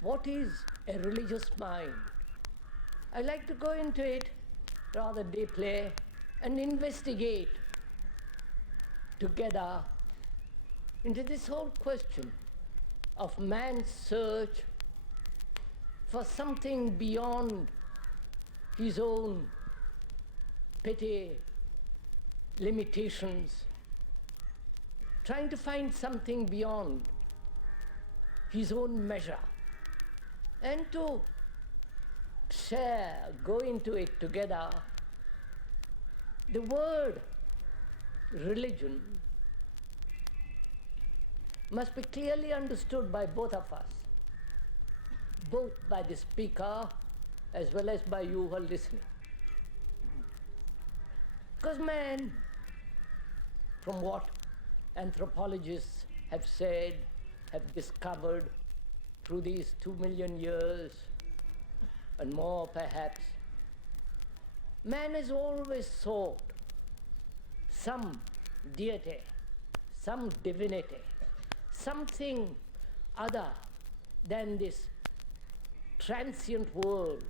what is a religious mind. I like to go into it rather deeply and investigate together into this whole question of man's search for something beyond his own petty limitations, trying to find something beyond his own measure, and to share, go into it together. The word religion must be clearly understood by both of us, both by the speaker as well as by you who are listening. Because man, from what anthropologists have said, have discovered through these 2 million years and more perhaps, man has always sought some deity, some divinity, something other than this transient world,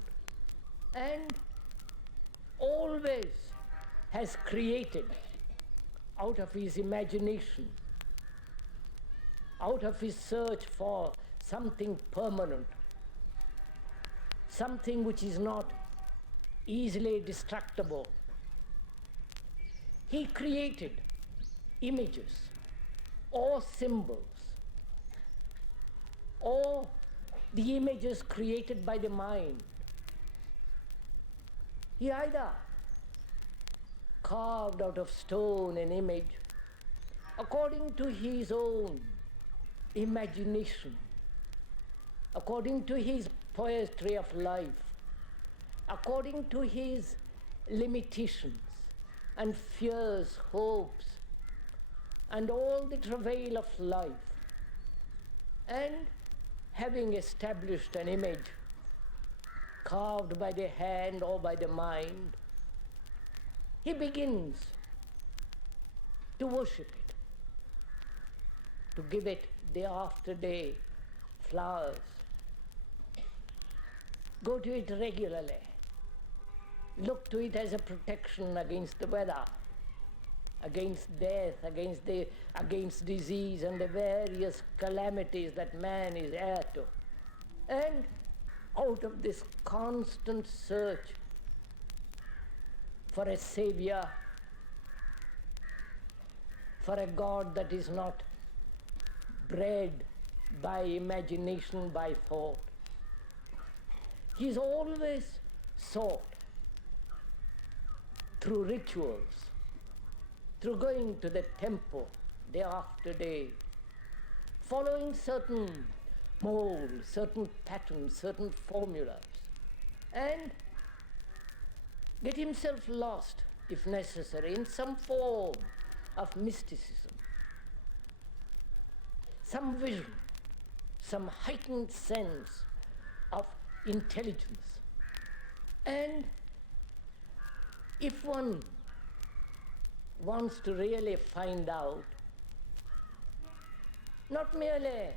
and always has created out of his imagination, out of his search for something permanent, something which is not easily destructible. He created images or symbols or the images created by the mind. He either carved out of stone an image according to his own imagination, according to his poetry of life, according to his limitations and fears, hopes, and all the travail of life. And having established an image carved by the hand or by the mind, he begins to worship it, to give it day after day flowers, go to it regularly, look to it as a protection against the weather, against death, against disease and the various calamities that man is heir to. And out of this constant search for a savior, for a God that is not bred by imagination, by thought, he's always sought through rituals, through going to the temple day after day, following certain molds, certain patterns, certain formulas, and get himself lost, if necessary, in some form of mysticism, some vision, some heightened sense of intelligence. And if one wants to really find out, not merely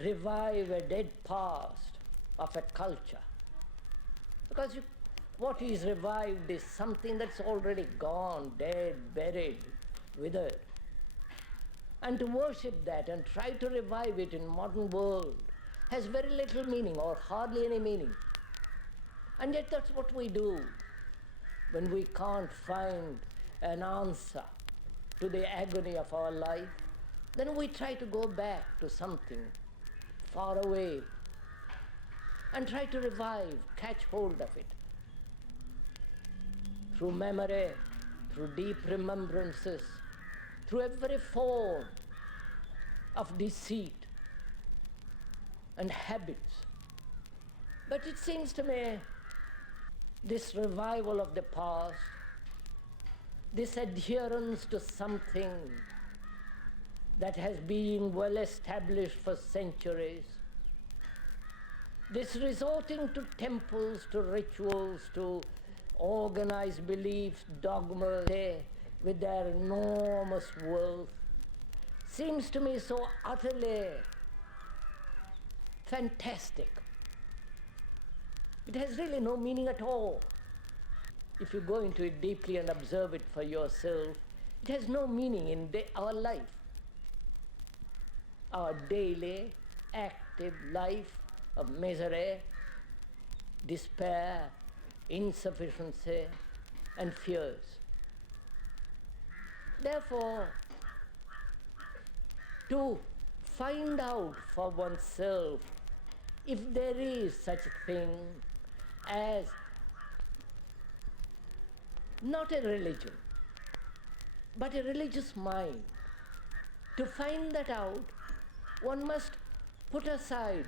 revive a dead past of a culture, because what is revived is something that's already gone, dead, buried, withered. And to worship that and try to revive it in modern world has very little meaning or hardly any meaning. And yet that's what we do when we can't find an answer to the agony of our life. Then we try to go back to something far away and try to revive, catch hold of it. Through memory, through deep remembrances, through every form of deceit and habits. But it seems to me this revival of the past, this adherence to something that has been well established for centuries, this resorting to temples, to rituals, to organized beliefs, dogmas, with their enormous wealth, seems to me so utterly fantastic. It has really no meaning at all. If you go into it deeply and observe it for yourself, it has no meaning in our life. Our daily, active life of misery, despair, insufficiency, and fears. Therefore, to find out for oneself if there is such a thing as not a religion, but a religious mind, to find that out, one must put aside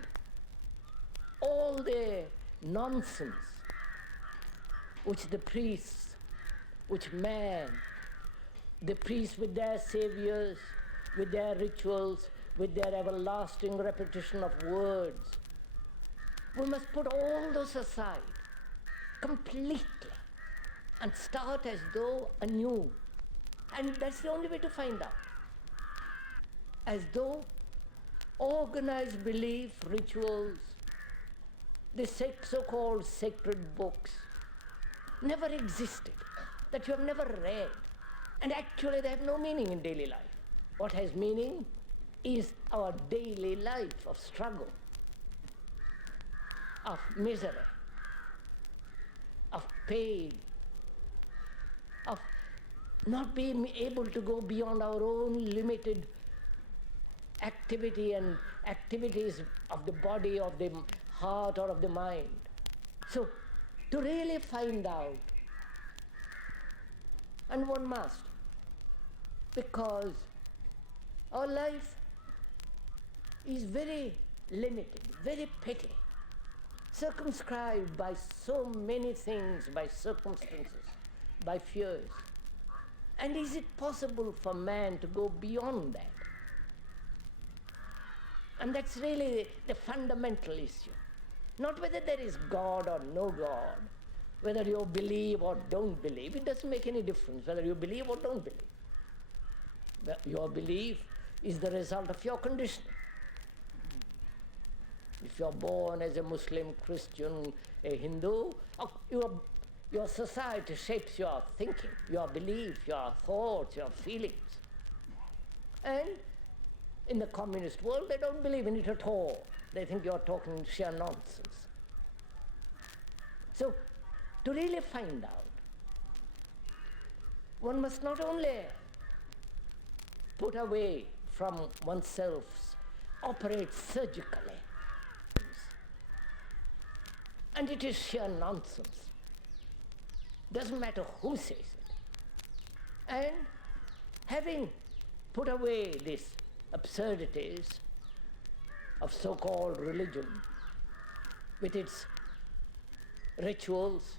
all the nonsense which the priests, which man, the priests with their saviors, with their rituals, with their everlasting repetition of words. We must put all those aside completely and start as though anew. And that's the only way to find out. As though organized belief, rituals, the so-called sacred books never existed, that you have never read. And actually they have no meaning in daily life. What has meaning is our daily life of struggle, of misery, of pain, of not being able to go beyond our own limited activity and activities of the body, of the heart, or of the mind. So, to really find out, and one must, because our life is very limited, very petty, circumscribed by so many things, by circumstances, by fears. And is it possible for man to go beyond that? And that's really the fundamental issue. Not whether there is God or no God, whether you believe or don't believe. It doesn't make any difference whether you believe or don't believe. Your belief is the result of your conditioning. If you're born as a Muslim, Christian, a Hindu, your society shapes your thinking, your belief, your thoughts, your feelings. And in the communist world, they don't believe in it at all. They think you're talking sheer nonsense. So, to really find out, one must not only put away from oneself, operate surgically, and it is sheer nonsense. Doesn't matter who says it. And having put away these absurdities of so-called religion with its rituals,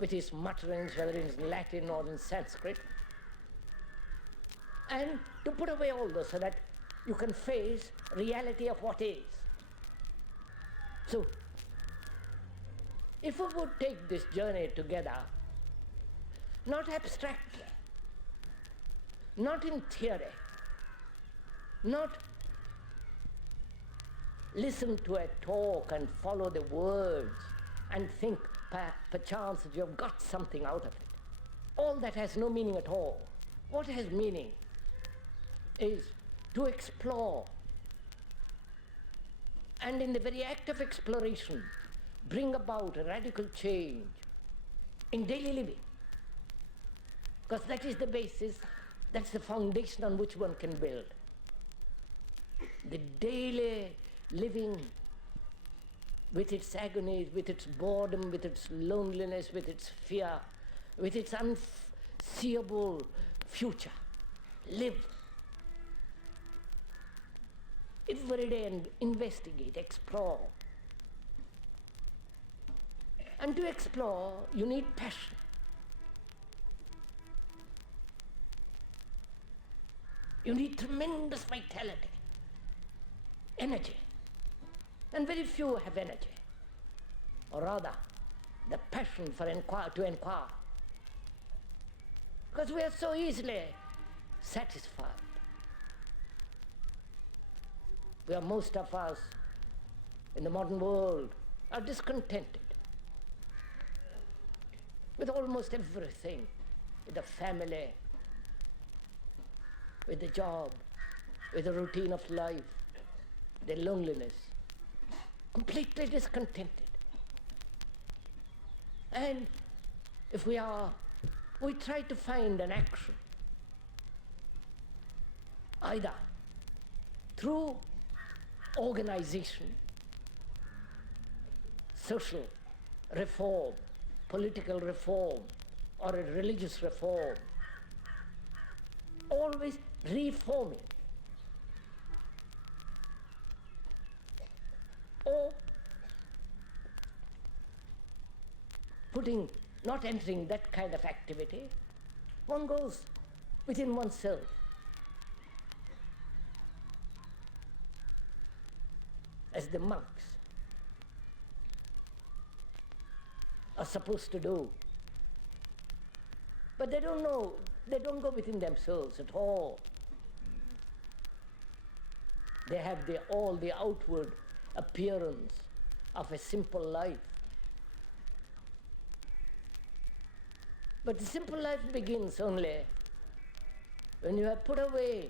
with its mutterings, whether in Latin or in Sanskrit, and to put away all those so that you can face reality of what is. So, if we would take this journey together, not abstractly, not in theory, not listen to a talk and follow the words and think perchance that you have got something out of it. All that has no meaning at all. What has meaning is to explore, and in the very act of exploration, bring about a radical change in daily living. Because that is the basis, that's the foundation on which one can build. The daily living with its agonies, with its boredom, with its loneliness, with its fear, with its unseeable future. Live every day and investigate, explore. And to explore, you need passion. You need tremendous vitality, energy. And very few have energy, or rather, the passion for to inquire. Because we are so easily satisfied. We are most of us in the modern world are discontented with almost everything, with the family, with the job, with the routine of life, the loneliness, completely discontented. And if we try to find an action, either through organization, social reform, political reform, or a religious reform, always reforming, or not entering that kind of activity, one goes within oneself. As the monks are supposed to do. But they don't know, they don't go within themselves at all. They have all the outward appearance of a simple life. But the simple life begins only when you have put away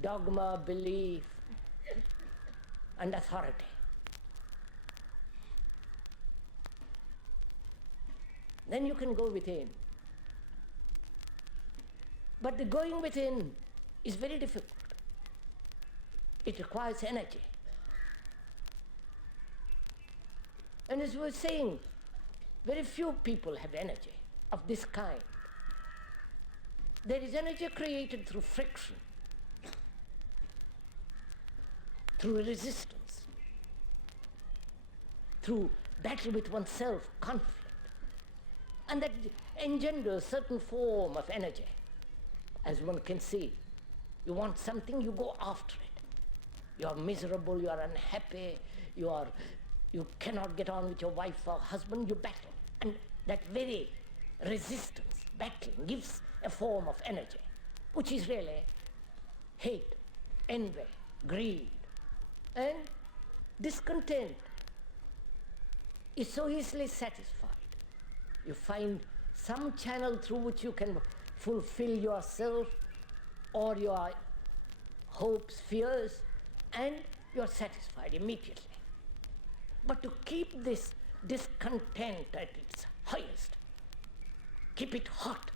dogma, belief, and authority. Then you can go within. But the going within is very difficult. It requires energy. And as we were saying, very few people have energy of this kind. There is energy created through friction, through resistance, through battle with oneself, conflict. And that engenders certain form of energy. As one can see, you want something, you go after it. You are miserable, you are unhappy, you cannot get on with your wife or husband, you battle. And that very resistance, battling, gives a form of energy, which is really hate, envy, greed, and discontent is so easily satisfied. You find some channel through which you can fulfill yourself or your hopes, fears, and you're satisfied immediately. But to keep this discontent at its highest, keep it hot,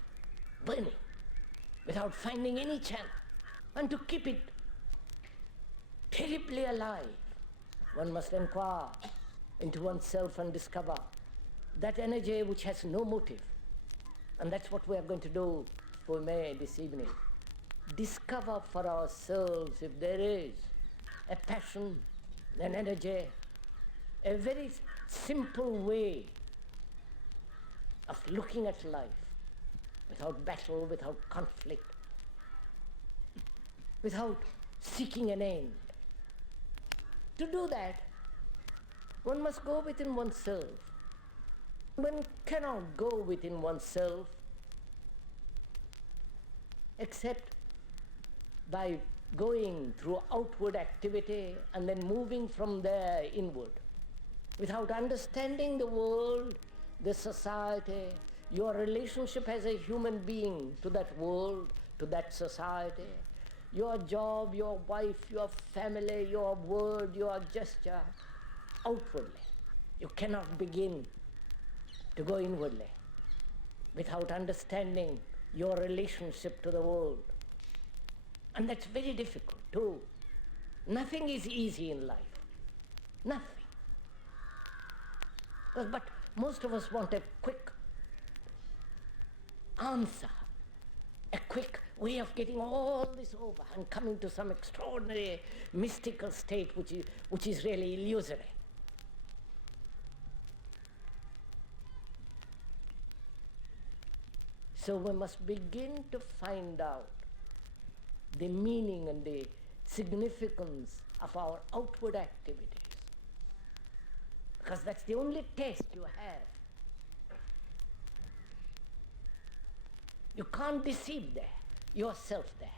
burning, without finding any channel, and to keep it terribly alive, one must inquire into oneself and discover that energy which has no motive. And that's what we are going to do for May this evening. Discover for ourselves if there is a passion, an energy, a very simple way of looking at life without battle, without conflict, without seeking an end. To do that, one must go within oneself. One cannot go within oneself except by going through outward activity and then moving from there inward. Without understanding the world, the society, your relationship as a human being to that world, to that society, your job, your wife, your family, your word, your gesture, outwardly. You cannot begin to go inwardly without understanding your relationship to the world. And that's very difficult too. Nothing is easy in life. Nothing. But most of us want a quick answer, a quick way of getting all this over and coming to some extraordinary mystical state which is really illusory. So we must begin to find out the meaning and the significance of our outward activities. Because that's the only taste you have. You can't deceive yourself there.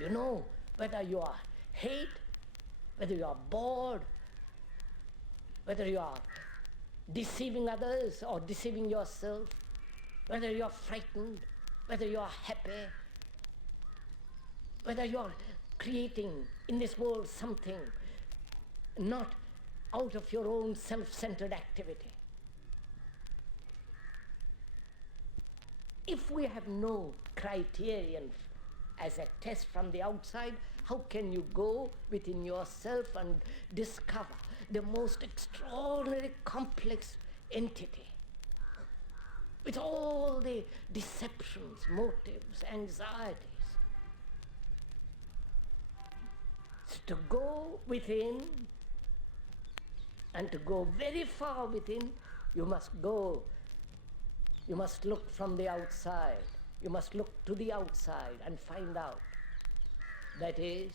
You know whether you are hate, whether you are bored, whether you are deceiving others or deceiving yourself, whether you are frightened, whether you are happy, whether you are creating in this world something not out of your own self-centered activity. If we have no criterion as a test from the outside, how can you go within yourself and discover the most extraordinary complex entity with all the deceptions, motives, anxieties? So to go within and to go very far within, you must look from the outside. You must look to the outside and find out. That is,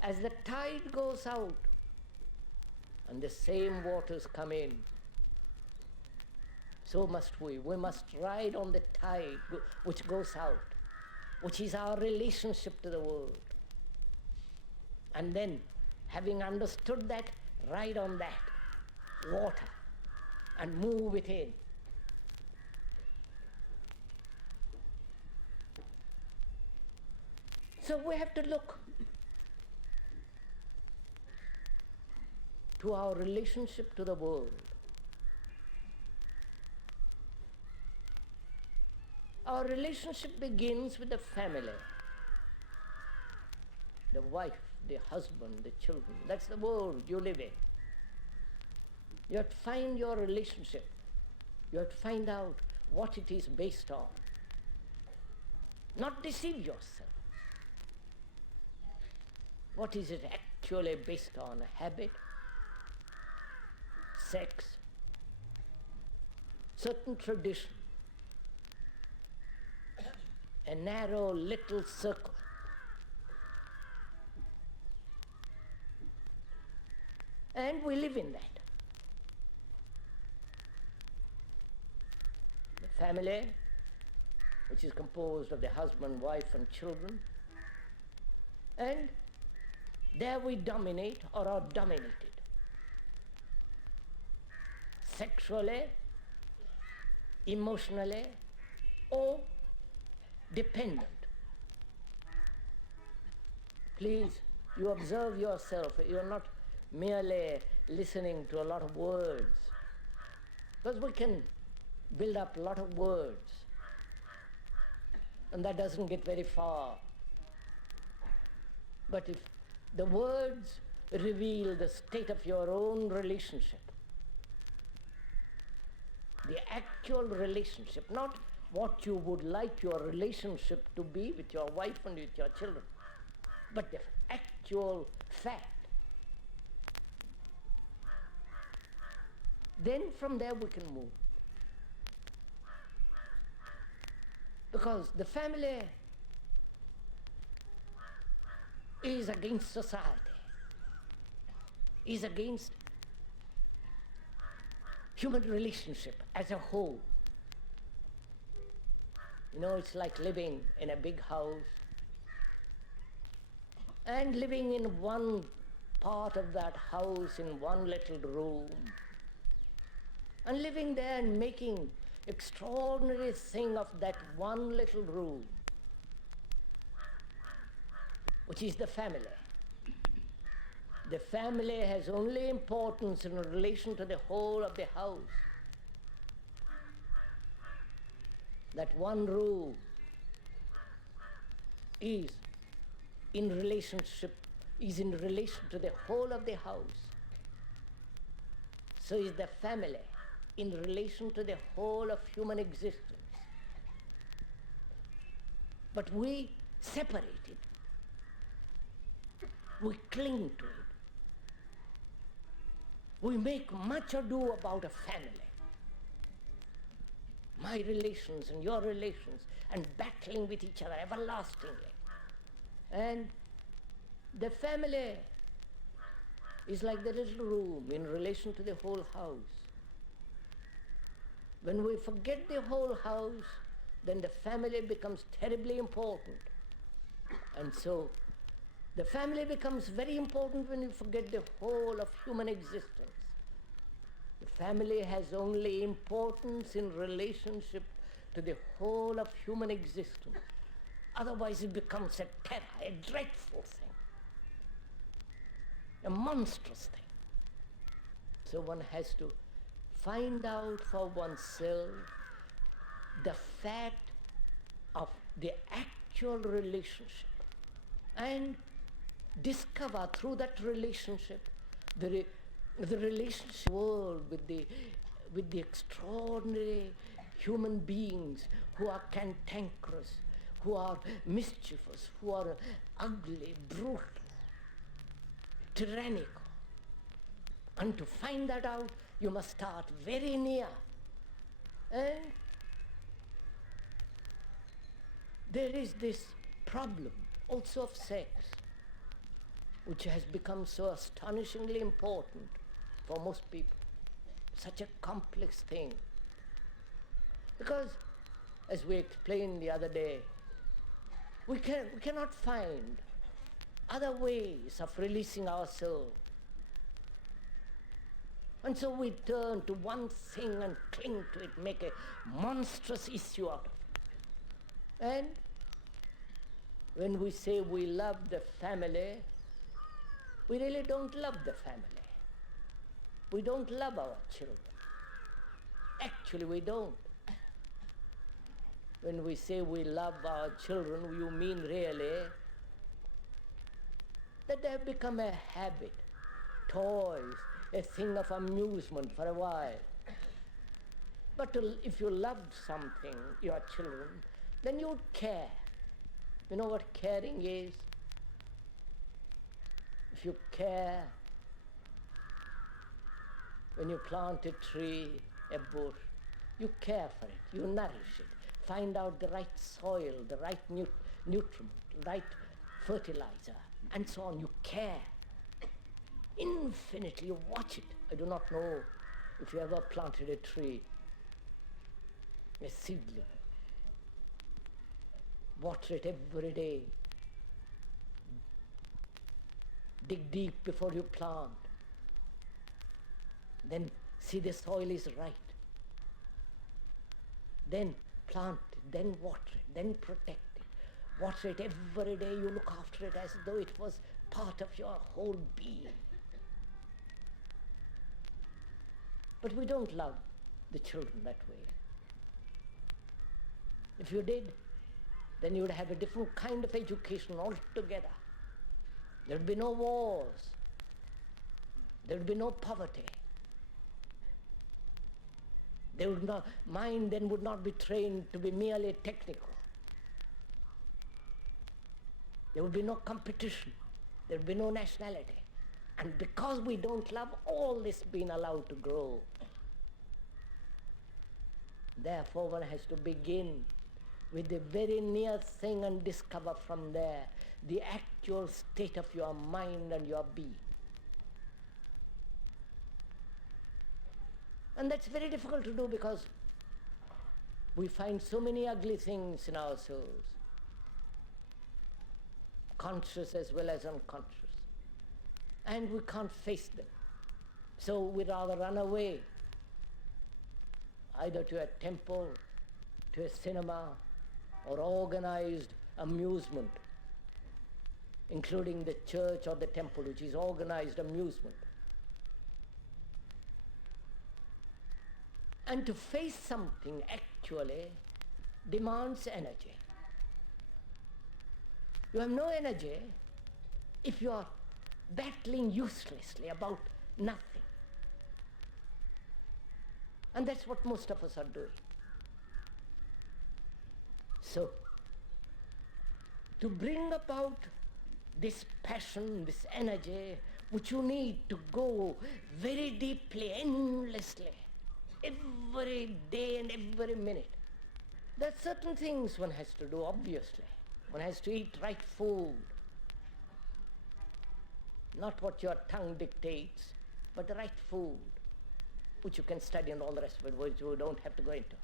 as the tide goes out and the same waters come in, so must we. We must ride on the tide which goes out, which is our relationship to the world. And then, having understood that, ride on that water and move within. So we have to look to our relationship to the world. Our relationship begins with the family, the wife, the husband, the children. That's the world you live in. You have to find your relationship. You have to find out what it is based on. Not deceive yourself. What is it actually based on? A habit? Sex? Certain tradition? A narrow little circle? And we live in that. The family, which is composed of the husband, wife, and children, and there we dominate or are dominated. Sexually, emotionally, or dependent. Please, you observe yourself. You're not merely listening to a lot of words. Because we can build up a lot of words, and that doesn't get very far. But if the words reveal the state of your own relationship, the actual relationship, not what you would like your relationship to be with your wife and with your children, but the actual fact. Then from there we can move. Because the family is against society, is against human relationship as a whole. You know, it's like living in a big house and living in one part of that house in one little room, and living there and making extraordinary thing of that one little room, which is the family. The family has only importance in relation to the whole of the house. That one room is in relation to the whole of the house. So is the family in relation to the whole of human existence. But we separate it. We cling to it. We make much ado about a family. My relations and your relations, and battling with each other everlastingly. And the family is like the little room in relation to the whole house. When we forget the whole house, then the family becomes terribly important. And so The family becomes very important when you forget the whole of human existence. The family has only importance in relationship to the whole of human existence. Otherwise it becomes a terror, a dreadful thing, a monstrous thing. So one has to find out for oneself the fact of the actual relationship and discover through that relationship the relationship world with the extraordinary human beings who are cantankerous, who are mischievous, who are ugly, brutal, tyrannical. And to find that out, you must start very near. And there is this problem also of sex, which has become so astonishingly important for most people. Such a complex thing. Because, as we explained the other day, we cannot find other ways of releasing ourselves. And so we turn to one thing and cling to it, make a monstrous issue out of it. And when we say we love the family, we really don't love the family. We don't love our children. Actually, we don't. When we say we love our children, you mean really that they have become a habit, toys, a thing of amusement for a while. But if you loved something, your children, then you would care. You know what caring is? If you care, when you plant a tree, a bush, you care for it, you nourish it, find out the right soil, the right nutriment, right fertilizer, and so on. You care infinitely, you watch it. I do not know if you ever planted a tree, a seedling. Water it every day. Dig deep before you plant. Then see the soil is right. Then plant it, then water it, then protect it. Water it every day, you look after it as though it was part of your whole being. But we don't love the children that way. If you did, then you would have a different kind of education altogether. There would be no wars. There would be no poverty. Mind then would not be trained to be merely technical. There would be no competition. There would be no nationality. And because we don't love, all this being allowed to grow. Therefore, one has to begin with the very near thing and discover from there the actual state of your mind and your being. And that's very difficult to do because we find so many ugly things in our souls, conscious as well as unconscious. And we can't face them. So we rather run away, either to a temple, to a cinema, or organized amusement, including the church or the temple, which is organized amusement. And to face something actually demands energy. You have no energy if you are battling uselessly about nothing. And that's what most of us are doing. So, to bring about this passion, this energy, which you need to go very deeply, endlessly, every day and every minute, there are certain things one has to do, obviously. One has to eat right food. Not what your tongue dictates, but the right food, which you can study and all the rest of it, which you don't have to go into.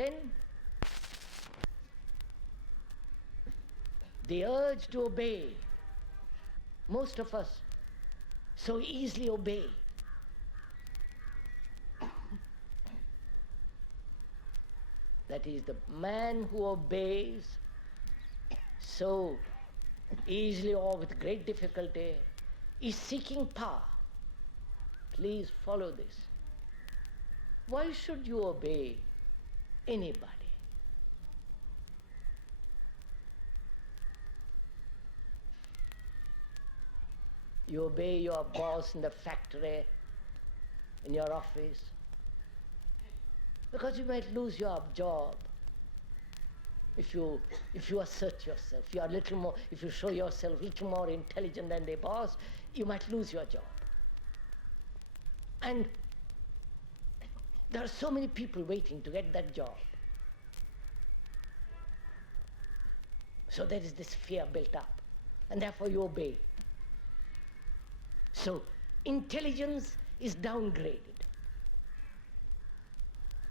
then the urge to obey, most of us so easily obey. That is, the man who obeys so easily or with great difficulty is seeking power. Please follow this. Why should you obey anybody? You obey your boss in the factory, in your office, because you might lose your job if you assert yourself. You are little more, if you show yourself a little more intelligent than the boss, you might lose your job. And there are so many people waiting to get that job. So there is this fear built up, and therefore you obey. So intelligence is downgraded,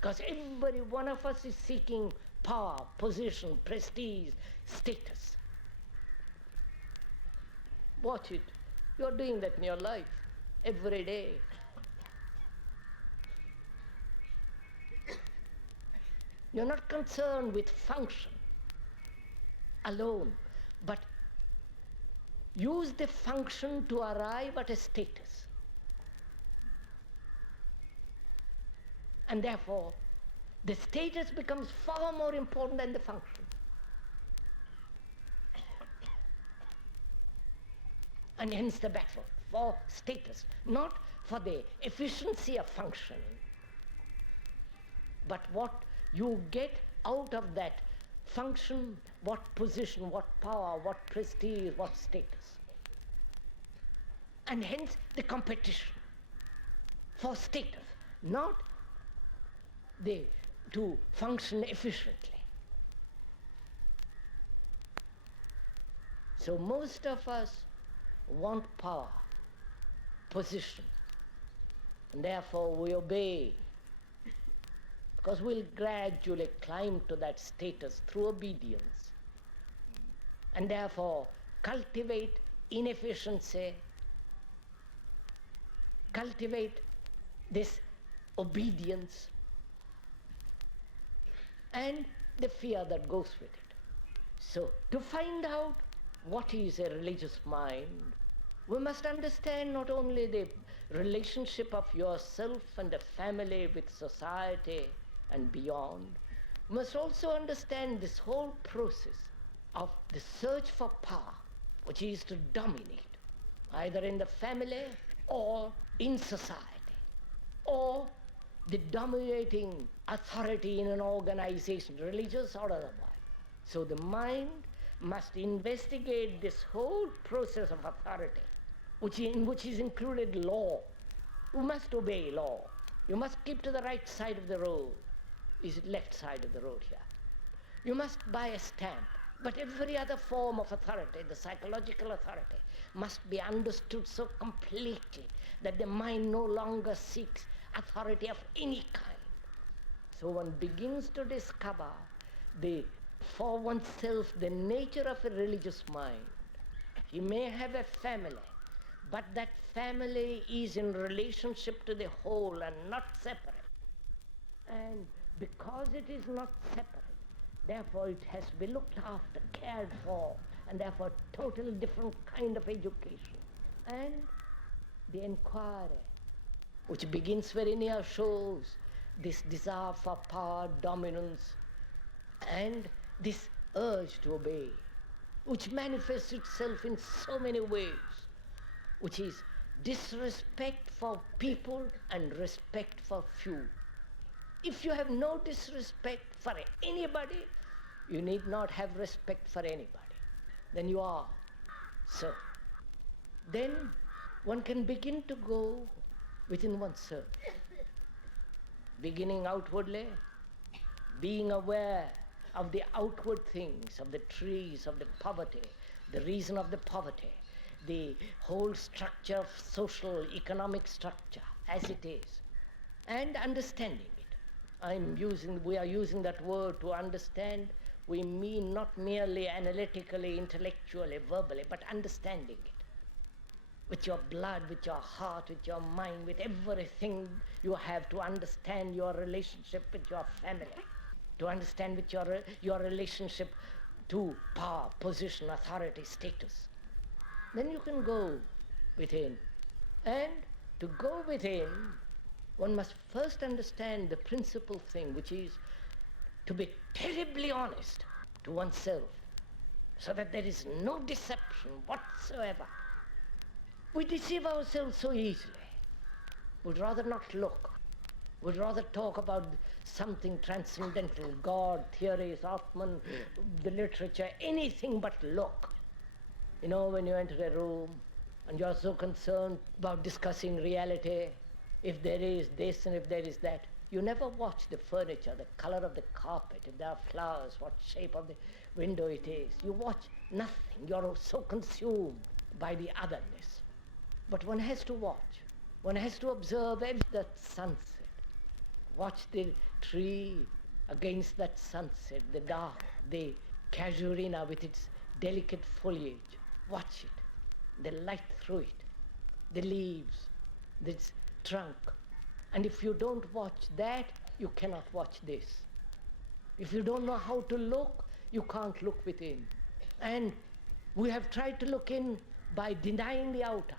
because every one of us is seeking power, position, prestige, status. Watch it. You're doing that in your life every day. You're not concerned with function alone, but use the function to arrive at a status. And therefore, the status becomes far more important than the function. And hence the battle for status, not for the efficiency of functioning, but what you get out of that function, what position, what power, what prestige, what status. And hence the competition for status, not to function efficiently. So most of us want power, position, and therefore we obey, because we'll gradually climb to that status through obedience, and therefore cultivate inefficiency, cultivate this obedience, and the fear that goes with it. So, to find out what is a religious mind, we must understand not only the relationship of yourself and the family with society and beyond, we must also understand this whole process of the search for power, which is to dominate, either in the family or in society, or the dominating authority in an organization, religious or otherwise. So the mind must investigate this whole process of authority, in which is included law. You must obey law. You must keep to the right side of the road. Is it left side of the road here? You must buy a stamp. But every other form of authority, the psychological authority, must be understood so completely that the mind no longer seeks authority of any kind. So one begins to discover for oneself the nature of a religious mind. He may have a family, but that family is in relationship to the whole and not separate. And because it is not separate, therefore it has to be looked after, cared for, and therefore totally different kind of education. And the inquiry, which begins very near, shows this desire for power, dominance, and this urge to obey, which manifests itself in so many ways, which is disrespect for people and respect for few. If you have no disrespect for anybody, you need not have respect for anybody. Then you are. So, then one can begin to go within oneself, beginning outwardly, being aware of the outward things, of the trees, of the poverty, the reason of the poverty, the whole structure of social, economic structure as it is, and understanding it. we are using that word to understand. We mean not merely analytically, intellectually, verbally, but understanding it. With your blood, with your heart, with your mind, with everything you have to understand your relationship with your family, to understand with your relationship to power, position, authority, status. Then you can go within. And to go within, one must first understand the principal thing, which is to be terribly honest to oneself, so that there is no deception whatsoever. We deceive ourselves so easily. We'd rather not look. We'd rather talk about something transcendental, God, theories, Atman, the literature, anything but look. You know, when you enter a room and you're so concerned about discussing reality, if there is this and if there is that, you never watch the furniture, the color of the carpet, if there are flowers, what shape of the window it is. You watch nothing. You're so consumed by the otherness. But one has to watch. One has to observe that sunset. Watch the tree against that sunset, the dark, the casuarina with its delicate foliage. Watch it, the light through it, the leaves, its trunk. And if you don't watch that, you cannot watch this. If you don't know how to look, you can't look within. And we have tried to look in by denying the outer,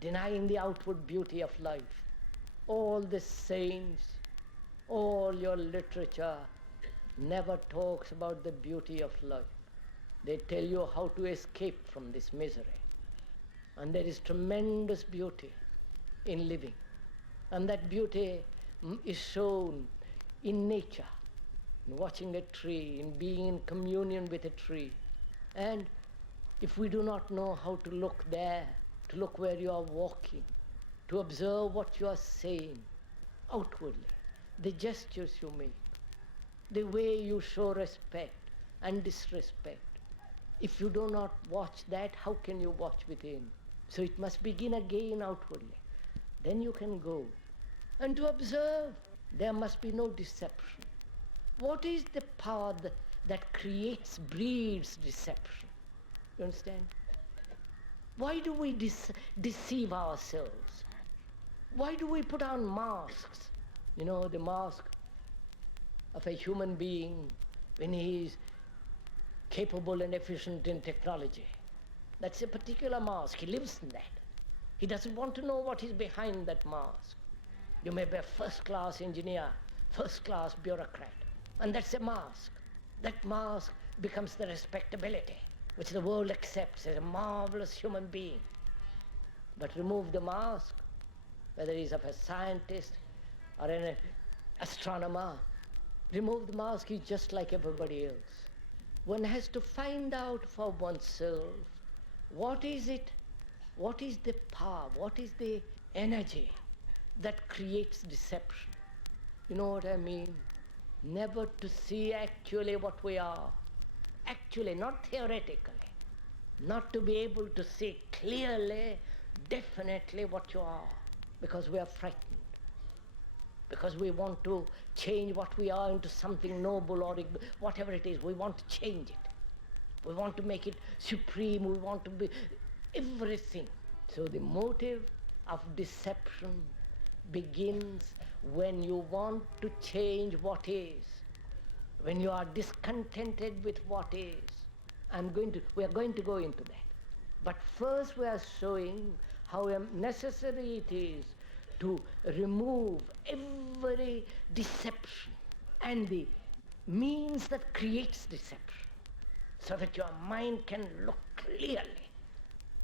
denying the outward beauty of life. All the saints, all your literature never talks about the beauty of life. They tell you how to escape from this misery. And there is tremendous beauty in living. And that beauty is shown in nature, in watching a tree, in being in communion with a tree. And if we do not know how to look there, to look where you are walking, to observe what you are saying outwardly, the gestures you make, the way you show respect and disrespect. If you do not watch that, how can you watch within? So it must begin again outwardly. Then you can go. And to observe, there must be no deception. What is the power that creates, breeds deception? You understand? Why do we deceive ourselves? Why do we put on masks? You know, the mask of a human being when he is capable and efficient in technology. That's a particular mask. He lives in that. He doesn't want to know what is behind that mask. You may be a first-class engineer, first-class bureaucrat, and that's a mask. That mask becomes the respectability which the world accepts as a marvelous human being. But remove the mask, whether he's of a scientist or an astronomer, remove the mask, he's just like everybody else. One has to find out for oneself what is it, what is the power, what is the energy that creates deception. You know what I mean? Never to see actually what we are. Actually, not theoretically. Not to be able to see clearly, definitely what you are. Because we are frightened. Because we want to change what we are into something noble or whatever it is. We want to change it. We want to make it supreme. We want to be everything. So the motive of deception begins when you want to change what is, when you are discontented with what is. We are going to go into that. But first we are showing how necessary it is to remove every deception and the means that creates deception, so that your mind can look clearly.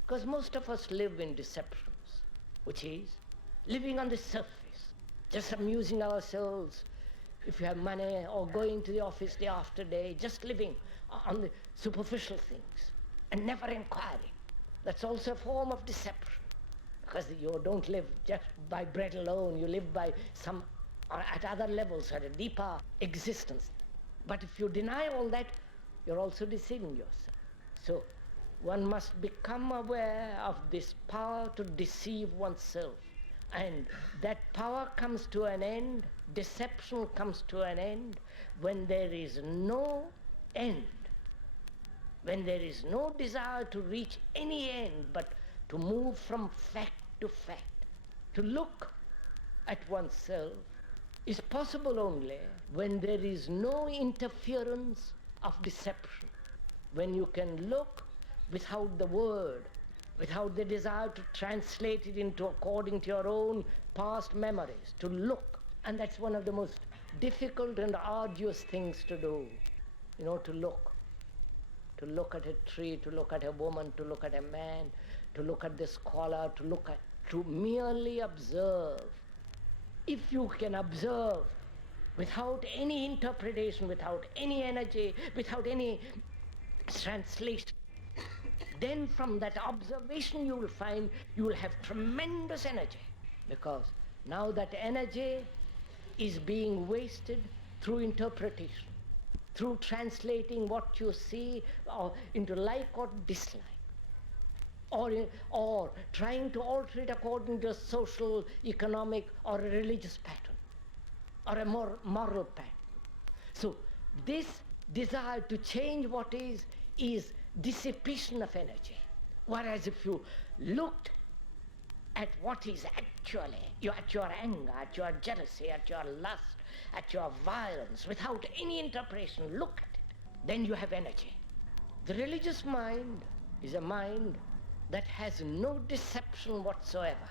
Because most of us live in deceptions, which is living on the surface, just amusing ourselves if you have money, or going to the office day after day, just living on the superficial things and never inquiring. That's also a form of deception, because you don't live just by bread alone, you live by some, or at other levels, at a deeper existence. But if you deny all that, you're also deceiving yourself. So one must become aware of this power to deceive oneself. And that power comes to an end, deception comes to an end, when there is no end, when there is no desire to reach any end, but to move from fact to fact. To look at oneself is possible only when there is no interference of deception, when you can look without the word, without the desire to translate it into according to your own past memories, to look. And that's one of the most difficult and arduous things to do, to look. To look at a tree, to look at a woman, to look at a man, to look at the scholar, to merely observe. If you can observe without any interpretation, without any energy, without any translation, then from that observation you will find you will have tremendous energy, because now that energy is being wasted through interpretation, through translating what you see into like or dislike, or trying to alter it according to a social, economic, or a religious pattern, or a more moral pattern. So this desire to change what is dissipation of energy. Whereas if you looked at what is actually, at your anger, at your jealousy, at your lust, at your violence, without any interpretation, look at it, then you have energy. The religious mind is a mind that has no deception whatsoever,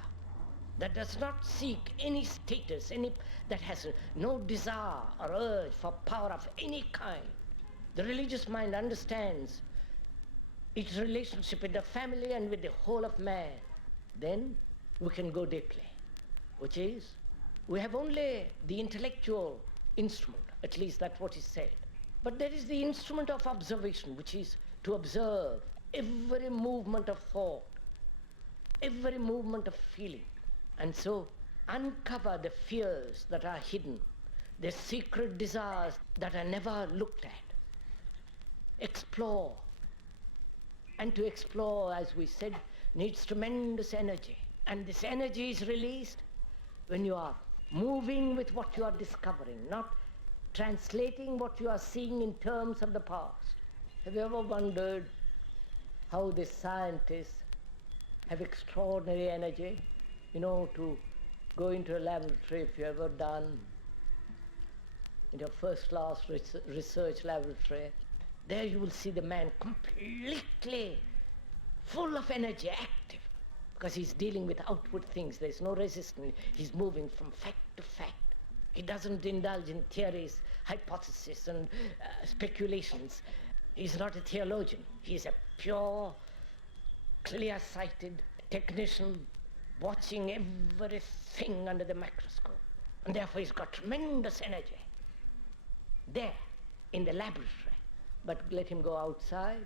that does not seek any status, that has no desire or urge for power of any kind. The religious mind understands its relationship with the family and with the whole of man. Then we can go deeply, which is, we have only the intellectual instrument, at least that's what is said. But there is the instrument of observation, which is to observe every movement of thought, every movement of feeling, and so uncover the fears that are hidden, the secret desires that are never looked at. Explore. And to explore, as we said, needs tremendous energy. And this energy is released when you are moving with what you are discovering, not translating what you are seeing in terms of the past. Have you ever wondered how the scientists have extraordinary energy, to go into a laboratory, if you've ever done, in your first-class research laboratory? There you will see the man completely full of energy, active, because he's dealing with outward things. There's no resistance. He's moving from fact to fact. He doesn't indulge in theories, hypotheses, and speculations. He's not a theologian. He's a pure, clear-sighted technician watching everything under the microscope. And therefore he's got tremendous energy there in the laboratory. But let him go outside,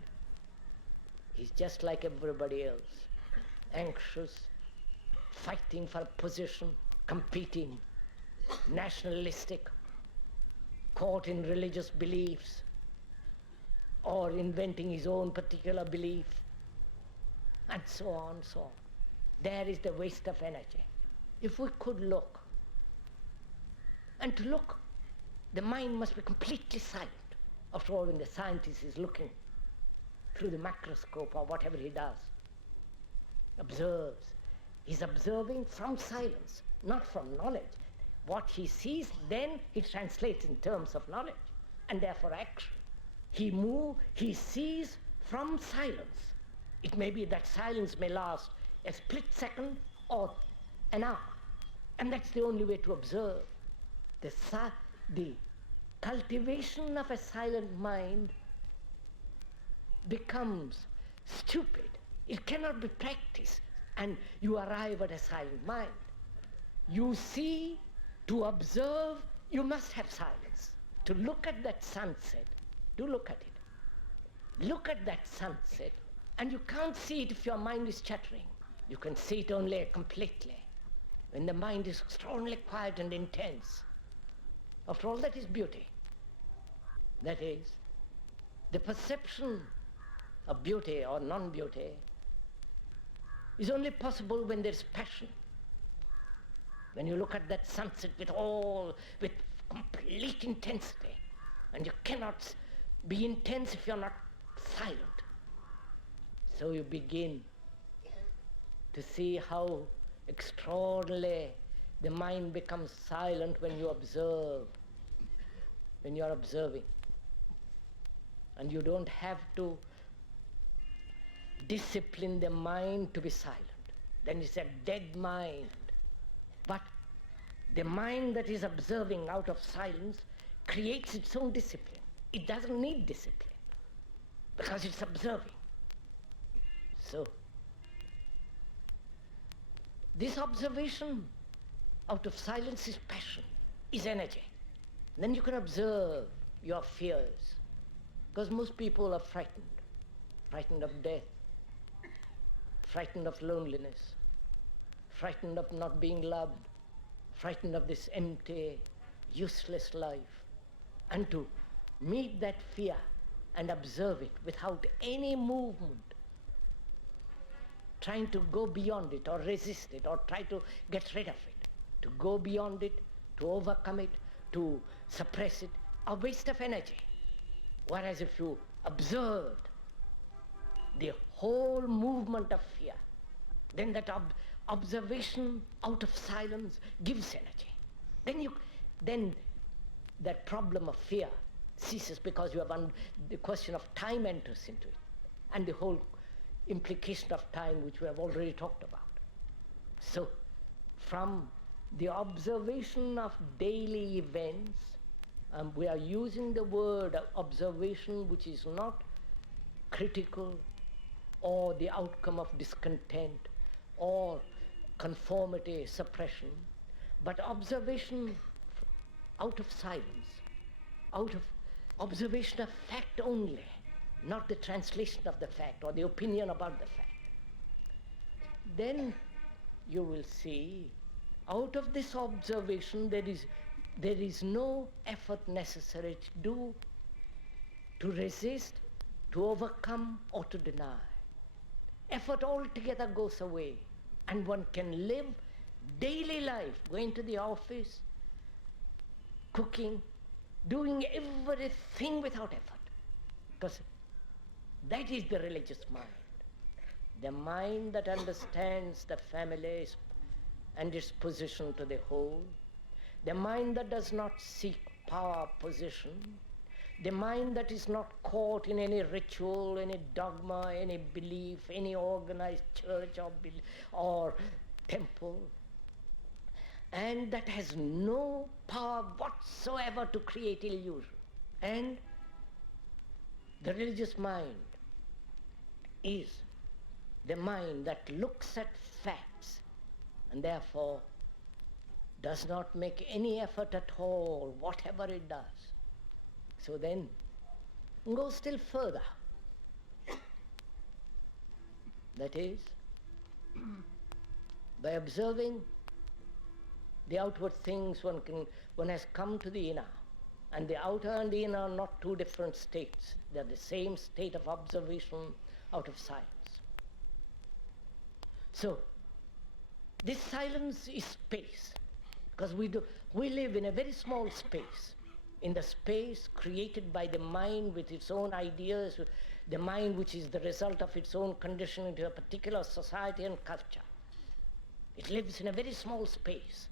he's just like everybody else, anxious, fighting for a position, competing, nationalistic, caught in religious beliefs, or inventing his own particular belief, and so on, so on. There is the waste of energy. If we could look, and to look, the mind must be completely silent. After all, when the scientist is looking through the microscope or whatever he does, observes, he's observing from silence, not from knowledge. What he sees, then he translates in terms of knowledge, and therefore action. He sees from silence. It may be that silence may last a split second or an hour, and that's the only way to observe. The cultivation of a silent mind becomes stupid. It cannot be practiced, and you arrive at a silent mind. You see, to observe, you must have silence. To look at that sunset, do look at it. Look at that sunset, and you can't see it if your mind is chattering. You can see it only completely when the mind is extraordinarily quiet and intense. After all, that is beauty. That is, the perception of beauty or non-beauty is only possible when there's passion. When you look at that sunset with complete intensity, and you cannot be intense if you're not silent. So you begin to see how extraordinarily the mind becomes silent when you observe, when you're observing. And you don't have to discipline the mind to be silent. Then it's a dead mind. But the mind that is observing out of silence creates its own discipline. It doesn't need discipline because it's observing. So, this observation out of silence is passion, is energy. Then you can observe your fears, because most people are frightened of death, frightened of loneliness, frightened of not being loved, frightened of this empty, useless life. And to meet that fear and observe it without any movement, trying to go beyond it or resist it or try to get rid of it, to go beyond it, to overcome it, to suppress it, a waste of energy. Whereas if you observed the whole movement of fear, then that observation out of silence gives energy. Then that problem of fear ceases, because you have the question of time enters into it, and the whole implication of time, which we have already talked about. So, from the observation of daily events, we are using the word observation, which is not critical or the outcome of discontent or conformity, suppression, but observation out of silence, out of observation of fact only, not the translation of the fact or the opinion about the fact. Then you will see, out of this observation there is no effort necessary to do, to resist, to overcome or to deny. Effort altogether goes away, and one can live daily life, going to the office, cooking, doing everything without effort. Because that is the religious mind. The mind that understands the family and its position to the whole. The mind that does not seek power, position. The mind that is not caught in any ritual, any dogma, any belief, any organized church or temple. And that has no power whatsoever to create illusion. And the religious mind is the mind that looks at facts and therefore does not make any effort at all, whatever it does. So then, go still further. That is, by observing the outward things, one has come to the inner. And the outer and the inner are not two different states. They're the same state of observation out of silence. So, this silence is space, because we live in a very small space, in the space created by the mind with its own ideas, the mind which is the result of its own conditioning to a particular society and culture. It lives in a very small space.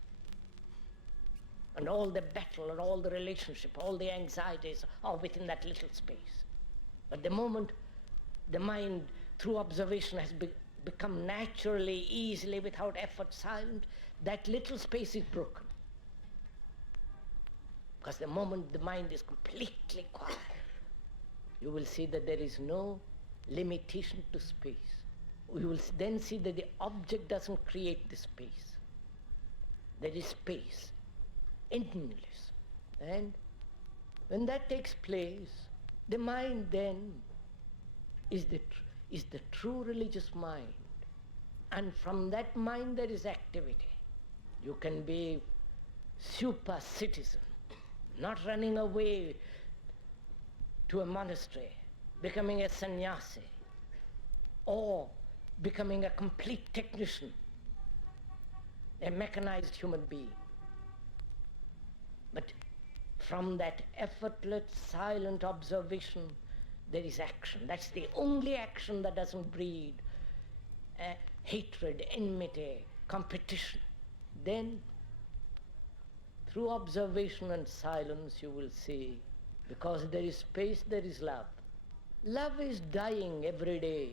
And all the battle and all the relationship, all the anxieties are within that little space. But the moment the mind, through observation, has become naturally, easily, without effort, silent, that little space is broken. Because the moment the mind is completely quiet, you will see that there is no limitation to space. You will then see that the object doesn't create the space. There is space, endless. And when that takes place, the mind then is the true religious mind. And from that mind there is activity. You can be super citizen, not running away to a monastery, becoming a sannyasi, or becoming a complete technician, a mechanized human being. But from that effortless, silent observation, there is action. That's the only action that doesn't breed hatred, enmity, competition. Then, through observation and silence, you will see, because there is space, there is love. Love is dying every day.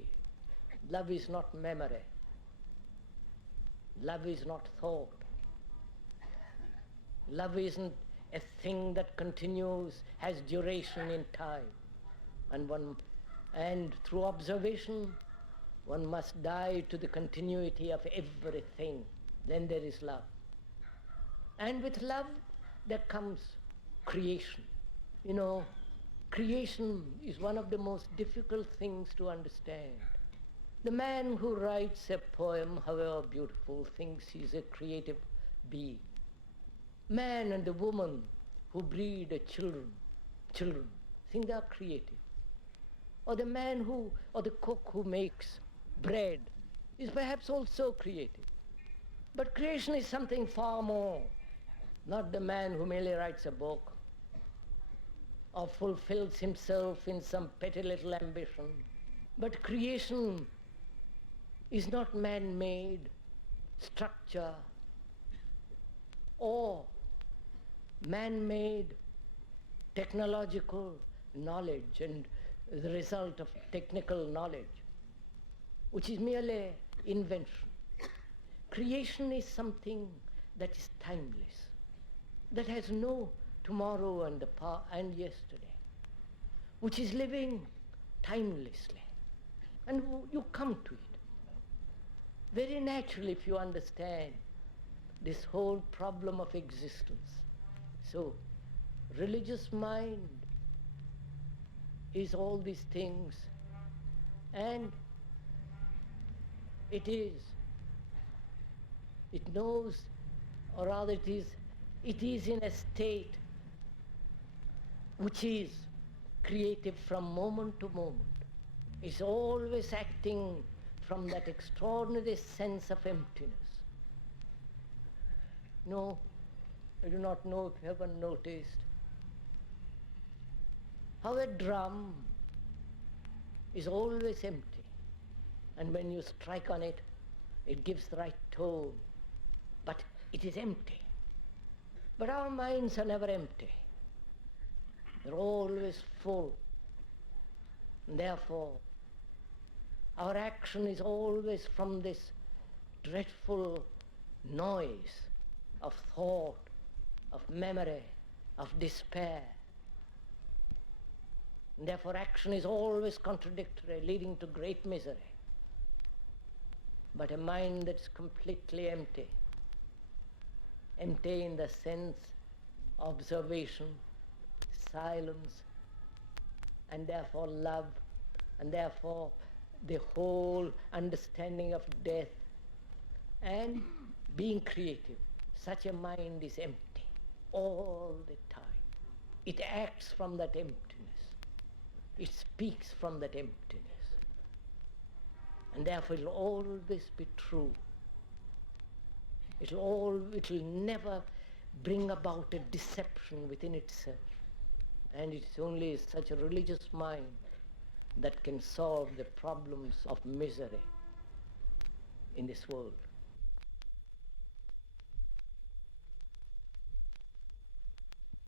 Love is not memory. Love is not thought. Love isn't a thing that continues, has duration in time. And through observation, one must die to the continuity of everything. Then there is love. And with love, there comes creation. You know, creation is one of the most difficult things to understand. The man who writes a poem, however beautiful, thinks he's a creative being. Man and the woman who breed children think they are creative. Or the man or the cook who makes bread is perhaps also creative. But creation is something far more. Not the man who merely writes a book or fulfills himself in some petty little ambition. But creation is not man-made structure or man-made technological knowledge and the result of technical knowledge, which is merely invention. Creation is something that is timeless, that has no tomorrow and yesterday, which is living timelessly. And you come to it very naturally if you understand this whole problem of existence. So, religious mind is all these things, and it knows, or rather it is in a state which is creative from moment to moment. It's always acting from that extraordinary sense of emptiness. No, I do not know if you haven't noticed how a drum is always empty, and when you strike on it, it gives the right tone, but it is empty. But our minds are never empty. They're always full. And therefore, our action is always from this dreadful noise of thought, of memory, of despair. And therefore, action is always contradictory, leading to great misery. But a mind that's completely empty in the sense observation, silence, and therefore love, and therefore the whole understanding of death and being creative. Such a mind is empty all the time. It acts from that emptiness. It speaks from that emptiness. And therefore it will always be true. It will never bring about a deception within itself. And it's only such a religious mind that can solve the problems of misery in this world.